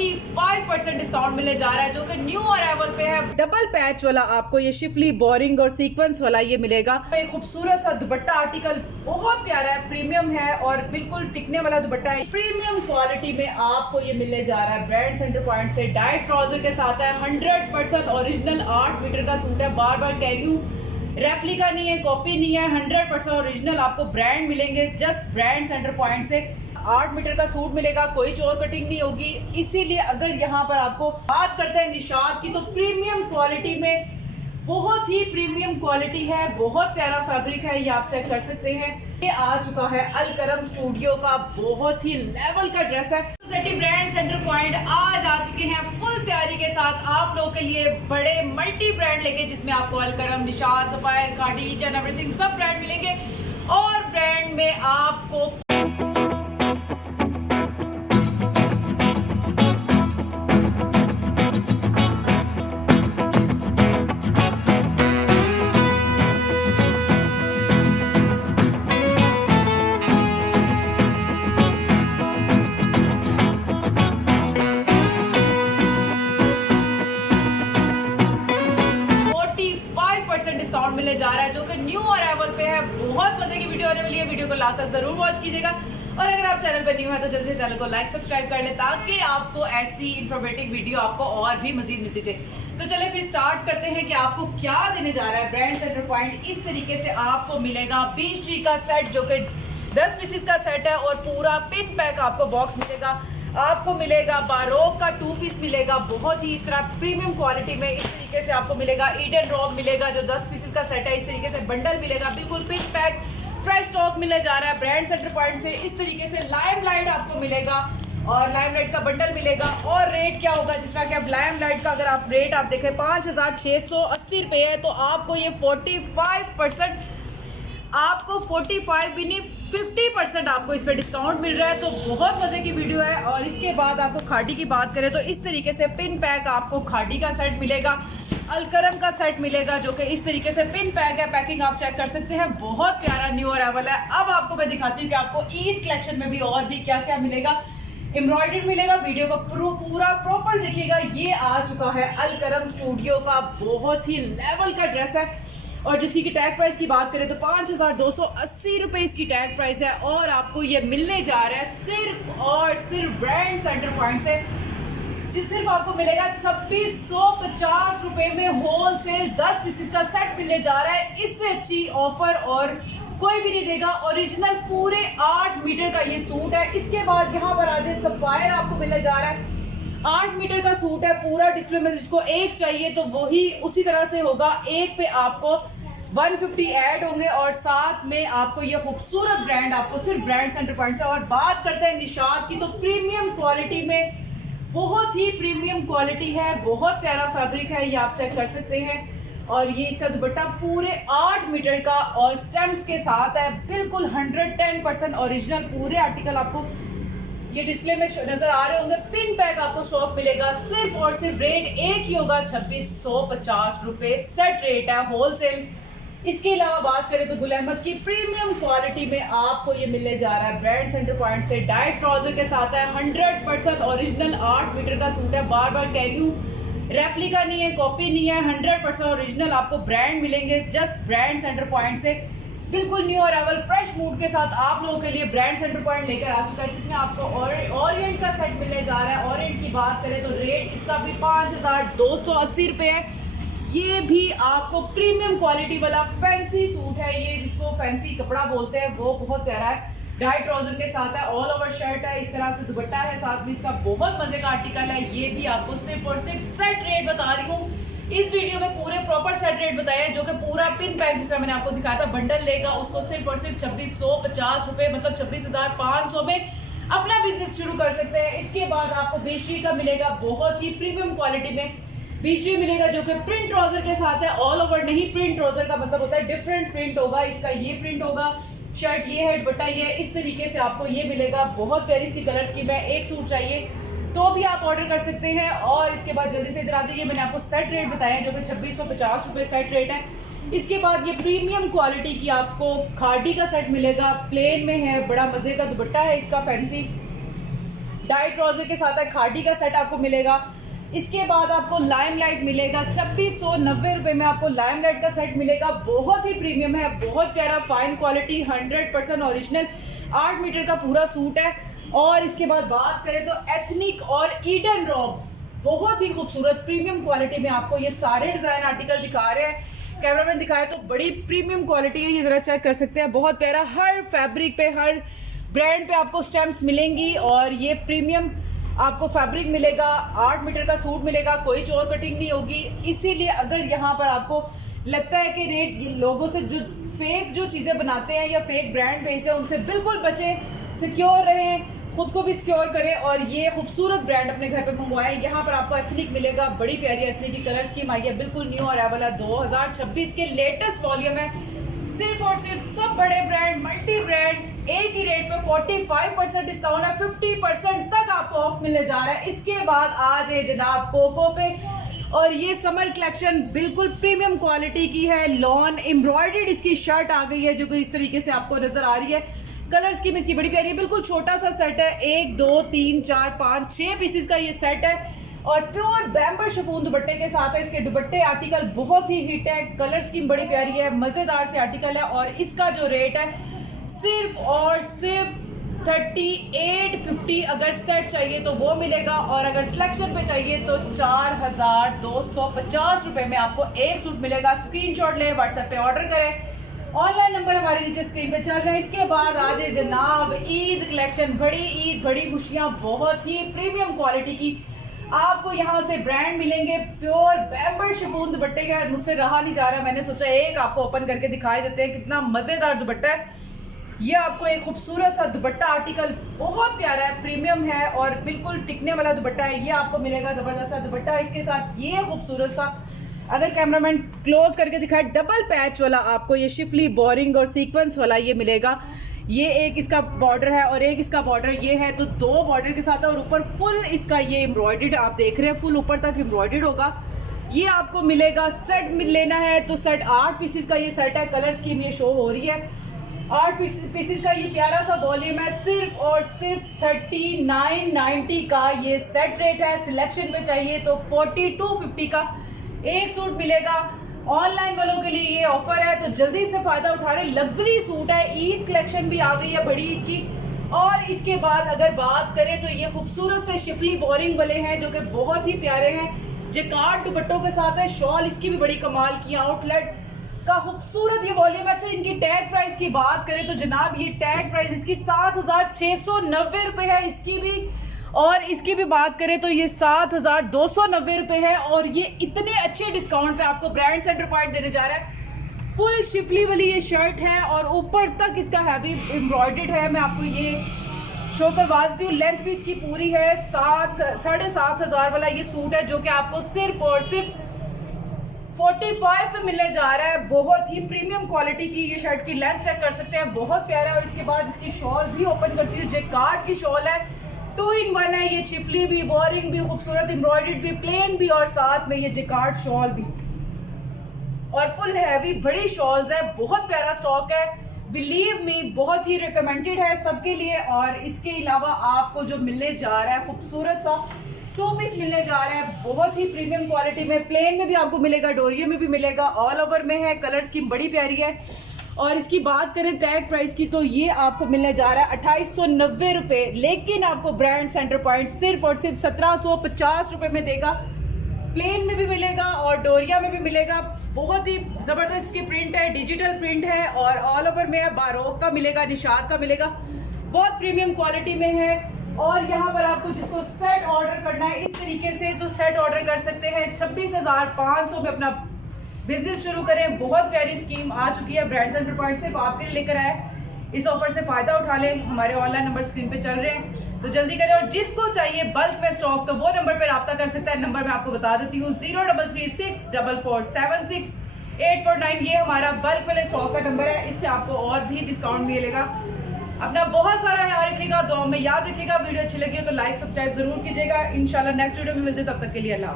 45% discount मिलने जा रहा है जो कि न्यू अराइवल पे है। डबल पैच वाला आपको ये शिफली बोरिंग और सीक्वेंस वाला ये मिलेगा। एक खूबसूरत सा दुपट्टा आर्टिकल बहुत प्यारा है, प्रीमियम है और बिल्कुल टिकने वाला दुपट्टा है। प्रीमियम क्वालिटी में आपको ये मिलने जा रहा है ब्रांड सेंटर पॉइंट से। डाइट ट्राउजर के साथ है, 100% ओरिजिनल 8 मीटर का सूट है। बार बार कह रही हूँ, रेप्लिका नहीं है, कॉपी नहीं है, 100% ओरिजिनल आपको ब्रांड मिलेंगे जस्ट ब्रांड सेंटर पॉइंट से। 8 मीटर का सूट मिलेगा, कोई चोर कटिंग नहीं होगी। इसीलिए अगर यहाँ पर आपको बात करते हैं निशात की, तो प्रीमियम क्वालिटी में बहुत ही प्रीमियम क्वालिटी है, बहुत प्यारा फैब्रिक है, ये आप चेक कर सकते हैं। ये आ चुका है अलकरम स्टूडियो का बहुत ही लेवल का ड्रेस है। ब्रांड सेंटर पॉइंट आज आ चुके हैं फुल तैयारी के साथ आप लोगों के लिए बड़े मल्टी ब्रांड लेके, जिसमें आपको Alkaram, Nishat, sapphire, khadi, each and everything सब ब्रांड मिलेंगे। और ब्रांड में आपको 45% डिस्काउंट मिलने जा रहा है जो कि न्यू अराइवल पे है। बहुत मजे की वीडियो आने वाली है, वीडियो को लास्ट तक जरूर वॉच कीजिएगा। और अगर आप चैनल पर न्यू है तो जल्दी से चैनल को लाइक सब्सक्राइब कर ले ताकि आपको ऐसी इंफॉर्मेटिव वीडियो आपको और भी मजीद मिलती जाए। तो चलिए फिर स्टार्ट करते हैं कि आपको क्या देने जा रहा है ब्रांड सेंटर पॉइंट। इस तरीके से आपको मिलेगा बीच ट्री का सेट जो कि 10 पीसेस का सेट है और पूरा पिन पैक आपको बॉक्स मिलेगा। आपको मिलेगा बारोक का 2 पीस मिलेगा बहुत ही इस तरह प्रीमियम क्वालिटी में। इस तरीके से आपको मिलेगा ईडन ड्रॉप मिलेगा जो 10 पीसेस का सेट है। इस तरीके से बंडल मिलेगा, बिल्कुल पिन पैक फ्रेश स्टॉक मिलने जा रहा है ब्रांड सेंटर पॉइंट से। इस तरीके से लाइमलाइट आपको मिलेगा और लाइमलाइट का बंडल मिलेगा। और रेट क्या होगा, जिस तरह कि अब लाइमलाइट का अगर आप रेट आप देखें 5680 रुपये है, तो आपको ये 45% आपको 45 भी नहीं 50% आपको इस पर डिस्काउंट मिल रहा है। तो बहुत मजे की वीडियो है। और इसके बाद आपको खाड़ी की बात करें तो इस तरीके से पिन पैक आपको खाड़ी का सेट मिलेगा, अलकरम का सेट मिलेगा जो कि इस तरीके से पिन पैक है। पैकिंग आप चेक कर सकते हैं, बहुत प्यारा न्यू अराइवल है। अब आपको मैं दिखाती हूँ कि आपको ईद कलेक्शन में भी और भी क्या क्या मिलेगा। एम्ब्रॉयडर्ड मिलेगा, वीडियो को पूरा प्रॉपर देखिएगा। ये आ चुका है अलकरम स्टूडियो का बहुत ही लेवल का ड्रेस है और जिसकी की टैग प्राइस की बात करें तो 5280 रुपये इसकी टैग प्राइस है। और आपको ये मिलने जा रहा है सिर्फ और सिर्फ ब्रांड सेंटर पॉइंट से, जी सिर्फ आपको मिलेगा 2650 रुपये में होल सेल 10 पीसेस का सेट मिलने जा रहा है। इससे अच्छी ऑफर और कोई भी नहीं देगा। ओरिजिनल पूरे 8 मीटर का ये सूट है। इसके बाद यहाँ पर आ जाए सफायर आपको मिलने जा रहा है 8 मीटर का सूट है पूरा डिस्प्ले में। जिसको एक चाहिए तो वही उसी तरह से होगा, एक पे आपको 150 ऐड होंगे और साथ में आपको ये खूबसूरत ब्रांड आपको सिर्फ ब्रांड सेंटर पॉइंट से। और बात करते हैं निशात की, तो प्रीमियम क्वालिटी में बहुत ही प्रीमियम क्वालिटी है, बहुत प्यारा फैब्रिक है, ये आप चेक कर सकते हैं। और ये इसका दुपट्टा पूरे 8 मीटर का और स्टेम्स के साथ है, बिल्कुल 110% ओरिजिनल। पूरे आर्टिकल आपको ये डिस्प्ले में नजर आ रहे होंगे। पिन पैक आपको स्टॉक मिलेगा, सिर्फ और सिर्फ रेट एक ही होगा 2650 रुपये सेट रेट है होलसेल। इसके अलावा बात करें तो गुल अहमद की प्रीमियम क्वालिटी में आपको ये मिलने जा रहा है ब्रांड सेंटर पॉइंट से। डाइट ट्राउजर के साथ है, 100% ओरिजिनल 8 मीटर का सूट है। बार बार कह रही हूँ, रेप्लिका नहीं है, कॉपी नहीं है, 100% ओरिजिनल आपको ब्रांड मिलेंगे जस्ट ब्रांड सेंटर पॉइंट से। बिल्कुल न्यू अराइवल फ्रेश मूड के साथ आप लोगों के लिए ब्रांड सेंटर पॉइंट लेकर आ चुका है, जिसमें आपको ओरिएंट का सेट मिलने जा रहा है। ओरिएंट की बात करें तो रेट इसका भी 5280 रुपये है। ये भी आपको प्रीमियम क्वालिटी वाला फैंसी सूट है, ये जिसको फैंसी कपड़ा बोलते हैं, वो बहुत प्यारा है। डाइट ट्राउजर के साथ है, ऑल ओवर शर्ट है, इस तरह से दुपट्टा है साथ में इसका, बहुत मजे का आर्टिकल है। ये भी आपको सिर्फ और सिर्फ सेट रेट बता रही हूँ। इस वीडियो में पूरे प्रॉपर सेट रेट बताया है, जो कि पूरा पिन पैक जिस तरह मैंने आपको दिखाया था बंडल लेगा उसको सिर्फ और सिर्फ 2650 रुपये, मतलब 26,500 में अपना बिजनेस शुरू कर सकते हैं। इसके बाद आपको बेशरी का मिलेगा बहुत ही प्रीमियम क्वालिटी में, बेशरी मिलेगा जो कि प्रिंट ट्राउजर के साथ है। ऑल ओवर नहीं, प्रिंट ट्राउजर का मतलब होता है डिफरेंट प्रिंट होगा, इसका ये प्रिंट होगा, शर्ट ये है, दुपट्टा ये है, इस तरीके से आपको ये मिलेगा। बहुत प्यारी इसकी कलर स्कीम है। एक सूट चाहिए तो भी आप ऑर्डर कर सकते हैं। और इसके बाद जल्दी से इधर आ जाइए, मैंने आपको सेट रेट बताया जो कि 2650 रुपये सेट रेट है। इसके बाद ये प्रीमियम क्वालिटी की आपको खादी का सेट मिलेगा, प्लेन में है, बड़ा मजे का दुपट्टा है इसका फैंसी। डाइट ट्राउजर के साथ एक खाटी का सेट आपको मिलेगा। इसके बाद आपको लाइमलाइट मिलेगा 2690 रुपये में आपको लाइमलाइट का सेट मिलेगा। बहुत ही प्रीमियम है, बहुत प्यारा, फाइन क्वालिटी, 100% ओरिजिनल 8 मीटर का पूरा सूट है। और इसके बाद बात करें तो एथनिक और ईडन रॉब, बहुत ही खूबसूरत प्रीमियम क्वालिटी में आपको ये सारे डिज़ाइन आर्टिकल दिखा रहे हैं। कैमरामैन दिखाए तो बड़ी प्रीमियम क्वालिटी है, ये ज़रा चेक कर सकते हैं। बहुत प्यारा, हर फैब्रिक पे, हर ब्रांड पे आपको स्टैम्प्स मिलेंगी और ये प्रीमियम आपको फैब्रिक मिलेगा। 8 मीटर का सूट मिलेगा, कोई चोर कटिंग नहीं होगी। इसीलिए अगर यहाँ पर आपको लगता है कि रेट लोगों से जो फेक जो चीज़ें बनाते हैं या फेक ब्रांड बेचते हैं उनसे बिल्कुल बचें, सिक्योर रहें, खुद को भी सिक्योर करें और ये खूबसूरत ब्रांड अपने घर पे मंगवाएं। यहाँ पर आपको एथनिक मिलेगा, बड़ी प्यारी एथनिक की कलर स्कीम आई है, बिल्कुल न्यू अराइवल है, 2026 के लेटेस्ट वॉल्यूम है। सिर्फ और सिर्फ सब बड़े ब्रांड, मल्टी ब्रांड एक ही रेट पे 45% डिस्काउंट है, 50% तक आपको ऑफ मिलने जा रहा है। इसके बाद आ जाए जनाब कोको पे, और ये समर कलेक्शन बिल्कुल प्रीमियम क्वालिटी की है। लॉन एम्ब्रॉयडर्ड इसकी शर्ट आ गई है जो कि इस तरीके से आपको नजर आ रही है। कलर स्कीम इसकी बड़ी प्यारी है, बिल्कुल छोटा सा सेट है, 1 2 3 4 5 6 पीसेस का ये सेट है और प्योर बैम्बर शिफॉन दुपट्टे के साथ है। इसके दुपट्टे आर्टिकल बहुत ही हिट है, कलर स्कीम बड़ी प्यारी है, मज़ेदार से आर्टिकल है और इसका जो रेट है सिर्फ और सिर्फ 3850। अगर सेट चाहिए तो वो मिलेगा और अगर सिलेक्शन पे चाहिए तो 4250 रुपये में आपको एक सूट मिलेगा। स्क्रीनशॉट लें, व्हाट्सएप पे ऑर्डर करें, ऑनलाइन नंबर हमारे नीचे स्क्रीन पे चल रहे हैं। इसके बाद आ जाए जनाब ईद कलेक्शन, बड़ी ईद बड़ी खुशियाँ, बहुत ही प्रीमियम क्वालिटी की आपको यहाँ से ब्रांड मिलेंगे। प्योर बैम्बर शिफॉन दुपट्टे का मुझसे रहा नहीं जा रहा, मैंने सोचा एक आपको ओपन करके दिखाई देते हैं, कितना मज़ेदार दुपट्टा है। ये आपको एक खूबसूरत सा दुपट्टा आर्टिकल, बहुत प्यारा है, प्रीमियम है और बिल्कुल टिकने वाला दुपट्टा है। ये आपको मिलेगा ज़बरदस्त सा दुपट्टा, इसके साथ ये खूबसूरत सा, अगर कैमरामैन क्लोज करके दिखाए, डबल पैच वाला आपको ये शिफली बोरिंग और सीक्वेंस वाला ये मिलेगा। ये एक इसका बॉर्डर है और एक इसका बॉर्डर ये है, तो 2 बॉर्डर के साथ है और ऊपर फुल इसका ये एम्ब्रॉयडर्ड आप देख रहे हैं, फुल ऊपर तक एम्ब्रॉयडर्ड होगा। ये आपको मिलेगा। सेट लेना है तो सेट 8 पीसेस का ये सेट है, कलर स्कीम ये शो हो रही है। 8 पीसेस का ये प्यारा सा वॉल्यूम है, सिर्फ और सिर्फ 3990 का ये सेट रेट है। सिलेक्शन पे चाहिए तो 4250 का एक सूट मिलेगा। ऑनलाइन वालों के लिए ये ऑफर है तो जल्दी से फायदा उठा रहे। लग्जरी सूट है, ईद कलेक्शन भी आ गई है बड़ी ईद की। और इसके बाद अगर बात करें तो ये खूबसूरत से शिफली बोरिंग वाले हैं जो कि बहुत ही प्यारे हैं, जेकार्ड दुपट्टों के साथ है। शॉल इसकी भी बड़ी कमाल की, आउटलेट का खूबसूरत ये वॉल्यूम है। अच्छा, इनकी टैग प्राइस की बात करें तो जनाब ये टैग प्राइस इसकी 7690 रुपये है इसकी भी, और इसकी भी बात करें तो ये 7290 रुपये है। और ये इतने अच्छे डिस्काउंट पे आपको ब्रांड सेंटर पॉइंट देने जा रहा है। फुल शिफली वाली ये शर्ट है और ऊपर तक इसका हैवी एम्ब्रॉयडर्ड है। मैं आपको ये शो करवा देती हूँ, लेंथ भी इसकी पूरी है। 7500 वाला ये सूट है जो कि आपको सिर्फ और सिर्फ 45 पे मिलने जा रहा है। बहुत ही प्रीमियम क्वालिटी की ये शर्ट की लेंथ चेक कर सकते हैं, बहुत प्यारा है। और इसके बाद इसकी शॉल भी ओपन करती हूँ, जेकार्ड की शॉल है, 2 in 1 है। ये शिफली भी, बोरिंग भी, खूबसूरत एम्ब्रॉयडर्ड भी, प्लेन भी और साथ में ये जेकार्ड शॉल भी और फुल हैवी बड़ी शॉल्स है। बहुत प्यारा स्टॉक है, बिलीव मी, बहुत ही रिकमेंडेड है सबके लिए। और इसके अलावा आपको जो मिलने जा रहा है खूबसूरत सा 2 पीस मिलने जा रहा है, बहुत ही प्रीमियम क्वालिटी में। प्लेन में भी आपको मिलेगा, डोरियो में भी मिलेगा, ऑल ओवर में है। कलर स्कीम बड़ी प्यारी है। और इसकी बात करें टैग प्राइस की तो ये आपको मिलने जा रहा है 2890 रुपये, लेकिन आपको ब्रांड सेंटर पॉइंट सिर्फ और सिर्फ 1750 रुपये में देगा। प्लेन में भी मिलेगा और डोरिया में भी मिलेगा। बहुत ही ज़बरदस्त इसकी प्रिंट है, डिजिटल प्रिंट है और ऑल ओवर में है। बारोक का मिलेगा, निशाद का मिलेगा, बहुत प्रीमियम क्वालिटी में है। और यहाँ पर आपको जिसको सेट ऑर्डर करना है इस तरीके से तो सेट ऑर्डर कर सकते हैं। 26,500 में अपना बिजनेस शुरू करें। बहुत प्यारी स्कीम आ चुकी है, ब्रांड सेंटर पॉइंट सिर्फ आपके लिए लेकर आए। इस ऑफर से फ़ायदा उठा लें, हमारे ऑनलाइन नंबर स्क्रीन पे चल रहे हैं तो जल्दी करें। और जिसको चाहिए बल्क में स्टॉक तो वो नंबर पर रब्ता कर सकता है। नंबर मैं आपको बता देती हूँ, 0336447849। ये हमारा बल्क वाले स्टॉक का नंबर है, इससे आपको और भी डिस्काउंट मिलेगा। अपना बहुत सारा ख्याल रखिएगा, दुआ में याद रखिएगा। वीडियो अच्छी लगी हो तो लाइक सब्सक्राइब जरूर कीजिएगा। इंशाल्लाह नेक्स्ट वीडियो में मिलते, तब तक के लिए अल्लाह।